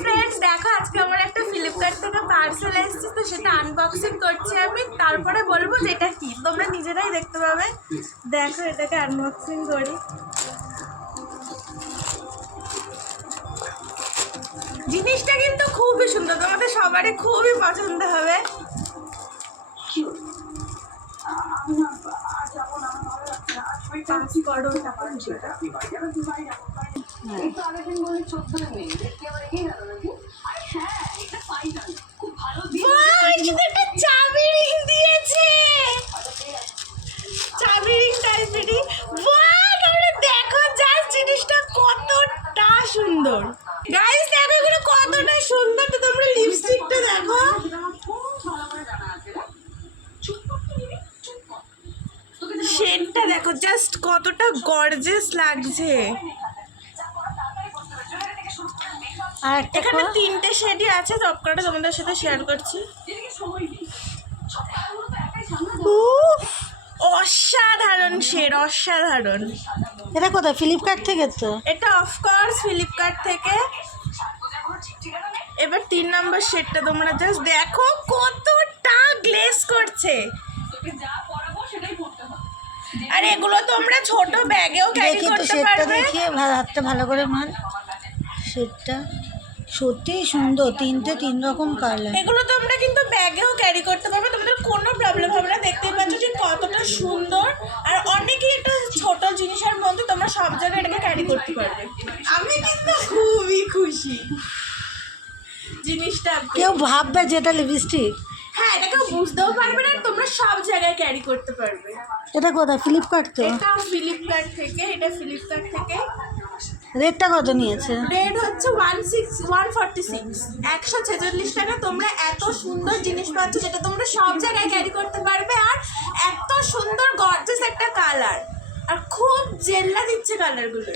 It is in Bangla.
ফ্রেন্ডস দেখো আজকে আমার একটা ফ্লিপকার্ট থেকে পার্সেল এসেছে, তো সেটা আনবক্সিং করছি আমি, তারপরে বলবো যে এটা কি, তোমরা নিজেরাই দেখতে পাবে। দেখো এটাকে আনবক্সিং করি। জিনিসটা কিন্তু খুবই সুন্দর, তোমাদের সবারই খুবই পছন্দ হবে। চাবি রিং দিয়েছে, চাবি রিং টাইপেরই। তোমরা দেখো জাস্ট জিনিসটা কতটা সুন্দর। গাইস দেখো এগুলো কতটা সুন্দর, তো তোমরা লিপস্টিকটা দেখো। শেডটা দেখো জাস্ট কতটা গর্জিয়াস লাগছে। আর এখানে তিনটে শেডই আছে, সবকটা তোমাদের সাথে শেয়ার করছি। অসাধারণ শেড, অসাধারণ। এটা কোথায়? ফ্লিপকার্ট থেকে তো? এটা অফকোর্স ফ্লিপকার্ট থেকে। এবার 3 নম্বর শেডটা তোমরা জাস্ট দেখো কতটা গ্লেজ করছে। আর এগুলো তোমরা ছোট ব্যাগেও ক্যারি দেখি তো করতে শেডটা, পারবে। দেখিয়ে হাতটা ভালো করে মান। শেডটা সত্যি সুন্দর, তিনটে 3 রকম কালার। এগুলো তোমরা কিন্তু ব্যাগেও ক্যারি করতে পারবে, তোমাদের কোনো প্রবলেম হবে না। দেখতেই পাচ্ছ ঠিক কতটা সুন্দর। আর অনেকেই এটা ছোট জিনিসের মধ্যে তোমরা সব জায়গায় এটাকে ক্যারি করতে পারবে। আমি কিন্তু খুবই খুশি জিনিসটা। কেউ ভাববে যে এটা লিপস্টিক। হ্যাঁ, এটা কেউ বুঝতেও পারবে না, তোমরা সব জায়গায় ক্যারি করতে পারবে। এটা কোথায়? ফ্লিপকার্ট তো? এটা ফ্লিপকার্ট থেকে, এটা ফ্লিপকার্ট থেকে। রেটটা কত নিয়েছে? রেট হচ্ছে 146 146 টাকা। তোমরা এত সুন্দর জিনিস পাচ্ছ যেটা তোমরা সব জায়গায় ক্যারি করতে পারবে। আর এত সুন্দর গর্জিয়াস একটা কালার, আর খুব জেল্লা দিচ্ছে কালারগুলো।